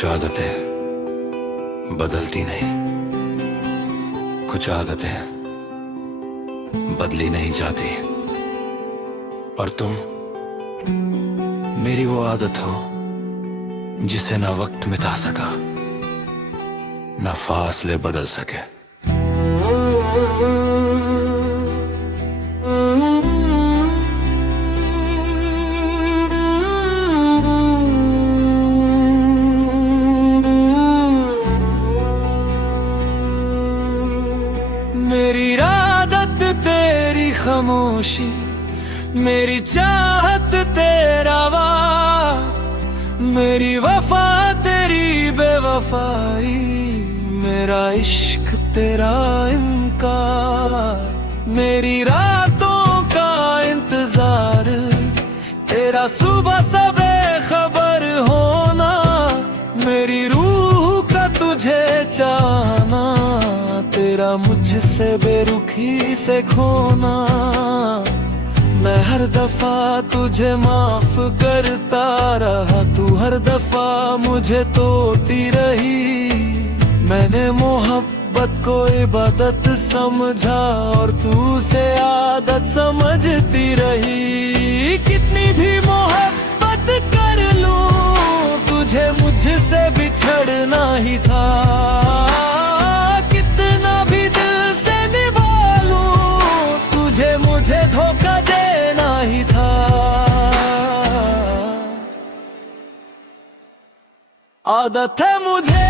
कुछ आदतें बदलती नहीं, कुछ आदतें बदली नहीं जाती। और तुम मेरी वो आदत हो जिसे ना वक्त मिटा सका, ना फासले बदल सके। मेरी आदत तेरी खामोशी, मेरी चाहत तेरा वार, मेरी वफा तेरी बेवफाई, मेरा इश्क तेरा इनकार। मेरी रातों का इंतजार, तेरा सुबह से बेखबर होना, मेरी रूह का तुझे चाहना, तेरा मुझसे बेरुखी से खोना। मैं हर दफा तुझे माफ करता रहा, तू हर दफा मुझे तोड़ती रही। मैंने मोहब्बत को इबादत समझा और तू उसे आदत समझती रही। कितनी भी मोहब्बत कर लूं, तुझे मुझसे बिछड़ना ही था। कितना भी दिल से निभा लूं, तुझे मुझे धोखा देना ही था। आदत है मुझे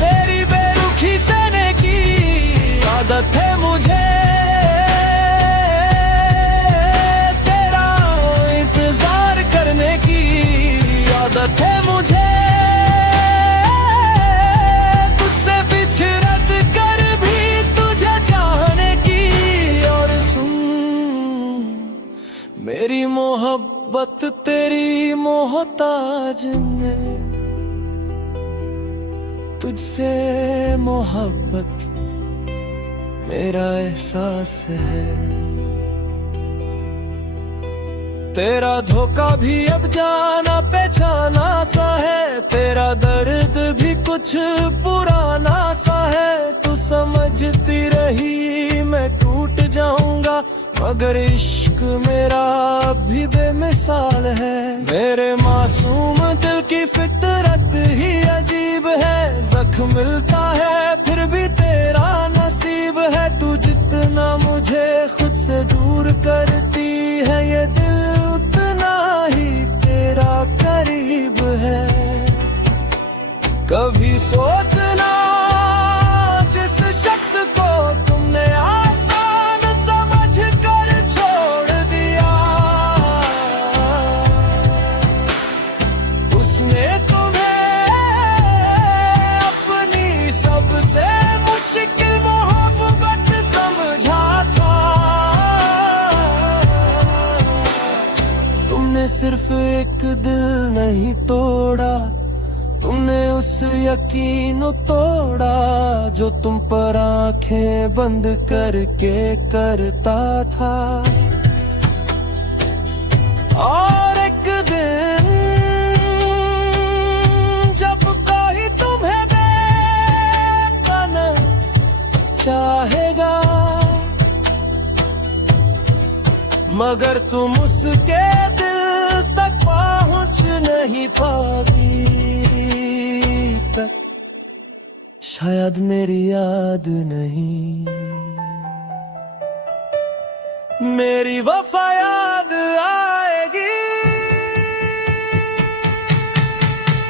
तेरी बेरुखी सहने की, आदत है मुझे तेरा इंतजार करने की, आदत है मुझे तुझसे बिछड़ कर भी तुझे चाहने की। और सुन, मेरी मोहब्बत तेरी मोहताज ने, तुझसे मोहब्बत मेरा एहसास है। तेरा धोखा भी अब जाना पहचाना सा है, तेरा दर्द भी कुछ पुराना सा है। तू समझती रही मैं टूट जाऊंगा, मगर इश्क मेरा भी बेमिसाल है। मेरे मासूम दिल की फितरत ही अजीब है, जख्म मिलता है फिर भी तेरा नसीब है। तू जितना मुझे खुद से दूर करती है, ये दिल उतना ही तेरा करीब है। कभी सोचना जिस शख्स को तुमने आसान समझ कर छोड़ दिया, उसने तुम्हें अपनी सबसे मुश्किल मोहब्बत समझा था। तुमने सिर्फ एक दिल नहीं तोड़ा, तुमने उस यकीन तोड़ा जो तुम पर आंखें बंद करके करता था। और एक दिन जब कोई तुम्हें बेपनाह चाहेगा, मगर तुम उसके दिल तक पहुंच नहीं पाओगी। शायद मेरी याद नहीं, मेरी वफा याद आएगी।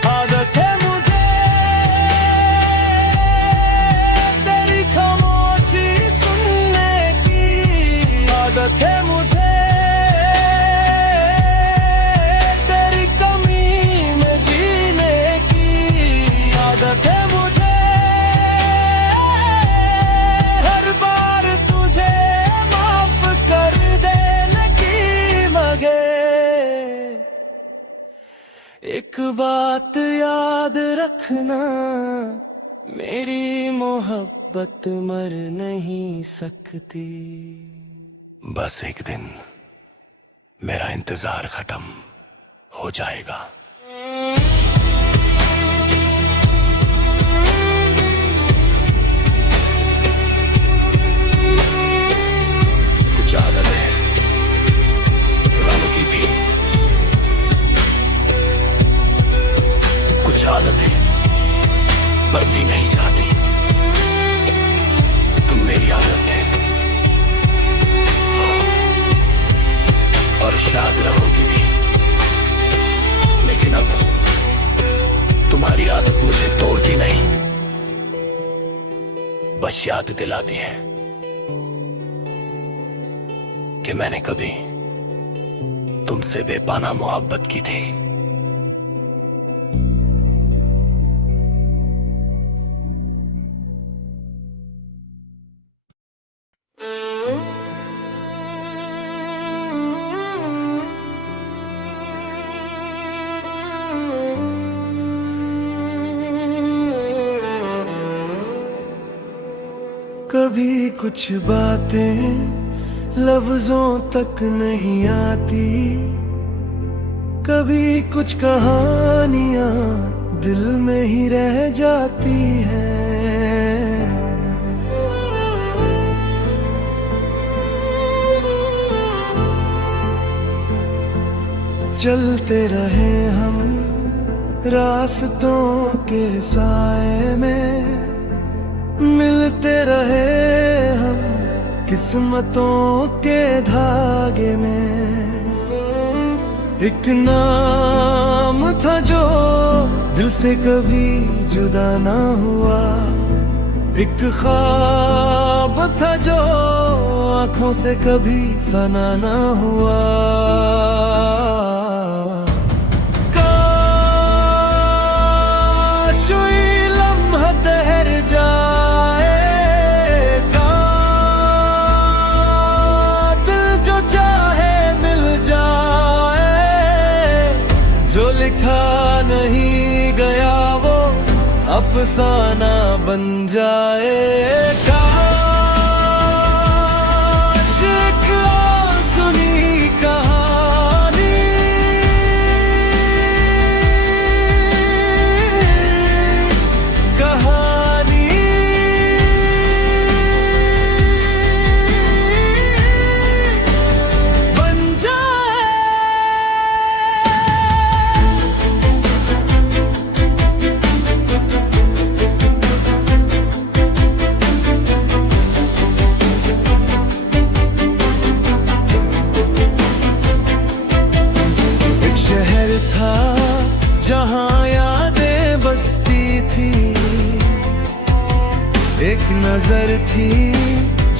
आदत है मुझे तेरी खामोशी सुनने की, आदत है मुझे तेरी कमी में जीने की, आदत है मुझे हर बार तुझे माफ कर देने की। मगर एक बात याद रखना, मेरी मोहब्बत मर नहीं सकती। बस एक दिन मेरा इंतजार खत्म हो जाएगा। कुछ आदत है पुरानों की भी, कुछ आदतें बदली नहीं जाती। तुम मेरी आदत है और शायद रहोगी भी, लेकिन अब तुम्हारी आदत मुझे तोड़ती नहीं, बस याद दिलाती है कि मैंने कभी तुमसे बेपाना मोहब्बत की थी। कभी कुछ बातें लफ्जों तक नहीं आती, कभी कुछ कहानियां दिल में ही रह जाती हैं। चलते रहे हम रास्तों के साए में, मिलते रहे हम किस्मतों के धागे में। एक नाम था जो दिल से कभी जुदा ना हुआ, एक ख्वाब था जो आंखों से कभी फना ना हुआ। लिखा नहीं गया वो अफसाना बन जाए। काश एक सुनी कहानी कहानी बन जाए। था जहां यादें बसती थी, एक नजर थी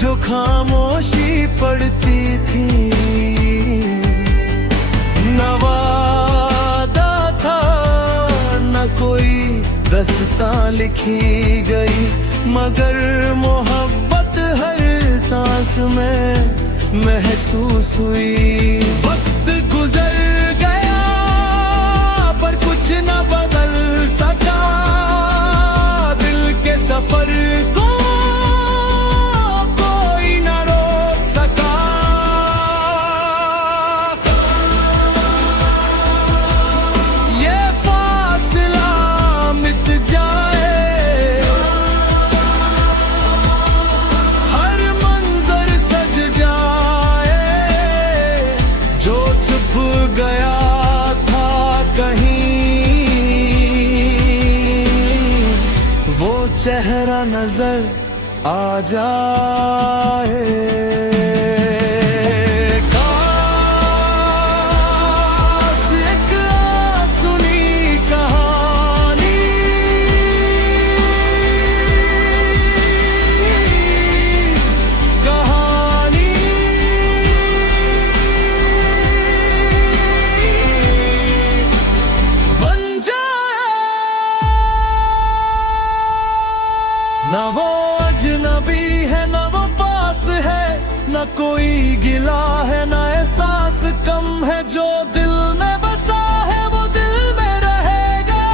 जो खामोशी पड़ती थी। न वादा था न कोई दस्तां लिखी गई, मगर मोहब्बत हर सांस में महसूस हुई। वक्त गुजर कुछ न बदल सका, दिल के सफर को कोई न रोक सका। ये फासला मिट जाए, हर मंजर सज जाए, जो छुप गया था कहीं वो चेहरा नजर आ जाए। काश एक सुनी कहानी कहानी बन जाए। न वो अजनबी है न वो पास है, न कोई गिला है न एहसास कम है। जो दिल में बसा है वो दिल में रहेगा,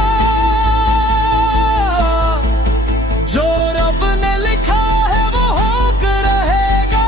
जो रब ने लिखा है वो होकर रहेगा।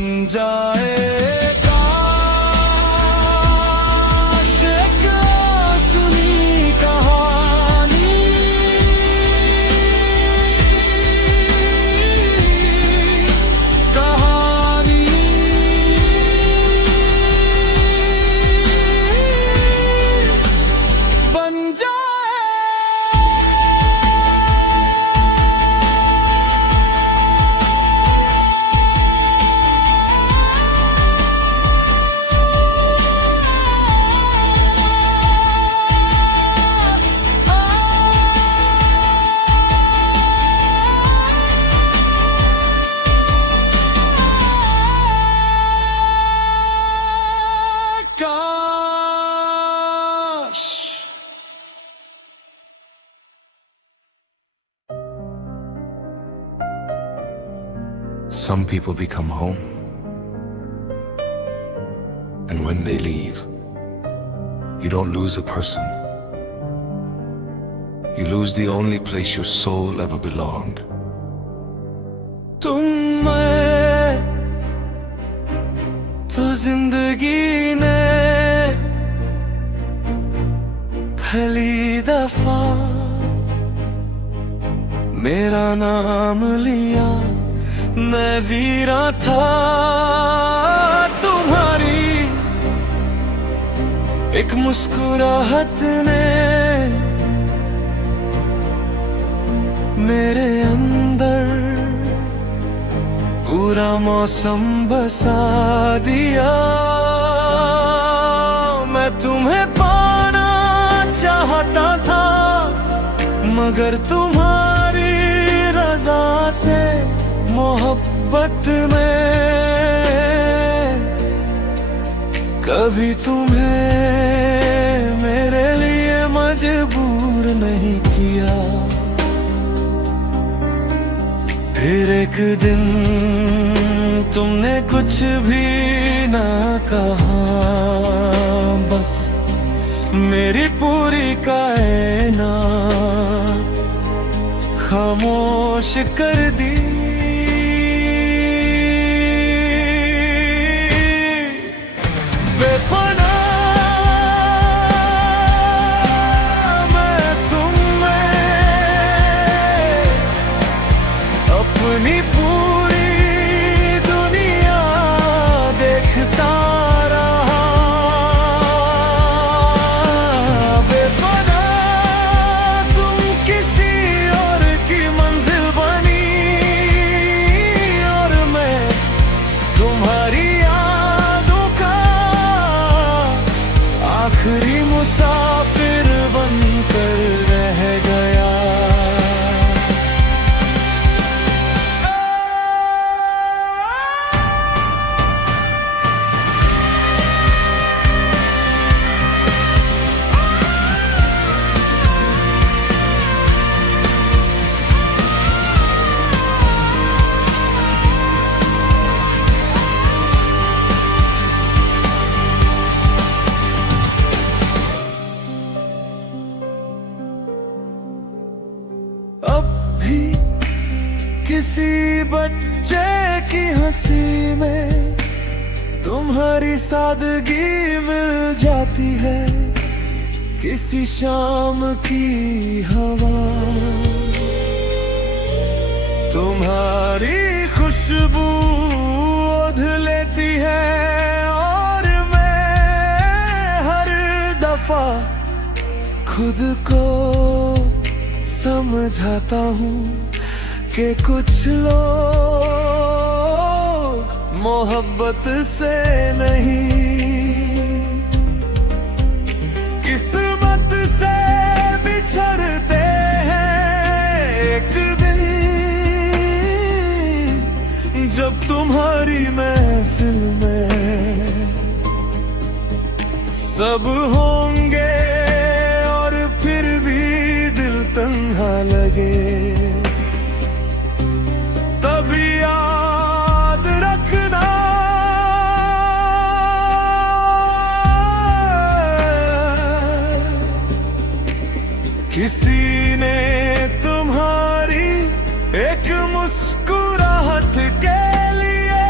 बन जाए काश एक सुनी कहानी, कहानी बन जाए। Some people become home, and when they leave, you don't lose a person. You lose the only place your soul ever belonged. तुम मैं तो जिंदगी ने पहली दफा मेरा नाम लिया, मैं वीरा था तुम्हारी एक मुस्कुराहट ने मेरे अंदर पूरा मौसम बसा दिया। मैं तुम्हें पाना चाहता था, मगर तुम्हारी रजा से मोहब्बत में कभी तुम्हें मेरे लिए मजबूर नहीं किया। फिर एक दिन तुमने कुछ भी ना कहा, बस मेरी पूरी कायनात खामोश कर दी। अपनी पूरी दुनिया देखता रहा, बेपनाह तुम किसी और की मंजिल बनी, और मैं तुम्हारी यादों का आखिरी मुसाफिर बनकर रह गया। अब भी किसी बच्चे की हंसी में तुम्हारी सादगी मिल जाती है, किसी शाम की हवा तुम्हारी खुशबू ओढ़ लेती है, और मैं हर दफा खुद को समझाता हूँ कि कुछ लोग मोहब्बत से नहीं किस्मत से बिछड़ते हैं। एक दिन जब तुम्हारी महफिल में सब होंगे और फिर भी दिल तन्हा लगे, तभी याद रखना किसी ने तुम्हारी एक मुस्कुराहट के लिए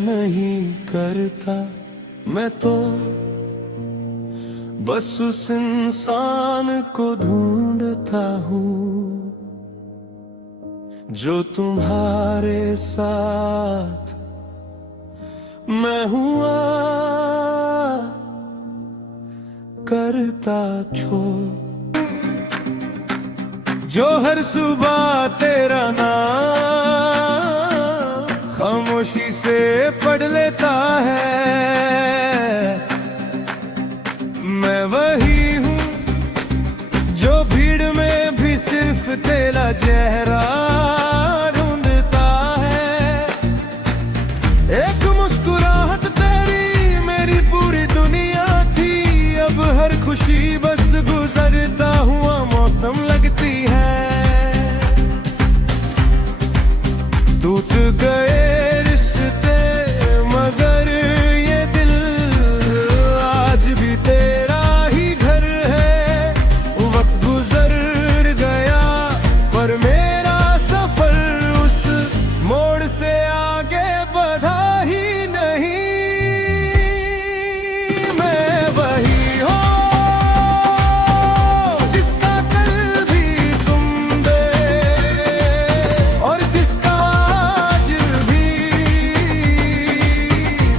नहीं करता, मैं तो बस उस इंसान को ढूंढता हूँ जो तुम्हारे साथ मैं हुआ करता छो, जो हर सुबह तेरा नाम खामोशी से पढ़ लेता है। मैं वही हूँ जो भीड़ में भी सिर्फ तेरा चेहरा ढूंढता है। एक मुस्कुराहट तेरी मेरी पूरी दुनिया थी, अब हर खुशी बस गुजरता हुआ मौसम लगती है। टूट गए रिश्ते मगर ये दिल आज भी तेरा ही घर है। वक्त गुजर गया पर मेरा सफर उस मोड़ से आगे बढ़ा ही नहीं। मैं वही हूँ जिसका कल भी तुम दे और जिसका आज भी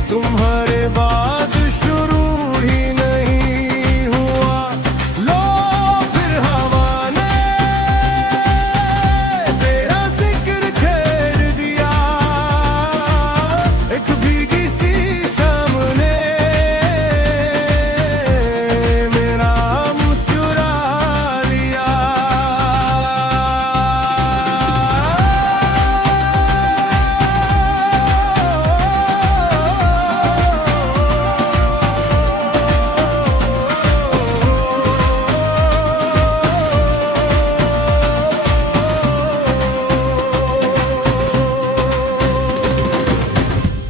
तुम्हारे बाद शुरू ही नहीं हुआ। लो फिर हवा ने तेरा जिक्र छेड़ दिया, एक भीगी सी शाम ने मेरा मुँह चुरा लिया।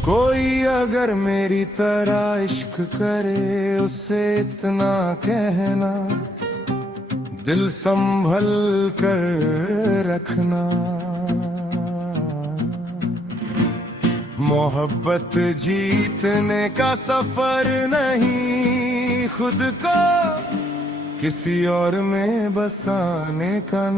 कोई अगर मेरी तरह इश्क करे उसे इतना कहना, दिल संभल कर रखना। मोहब्बत जीतने का सफर नहीं, खुद को किसी और में बसाने का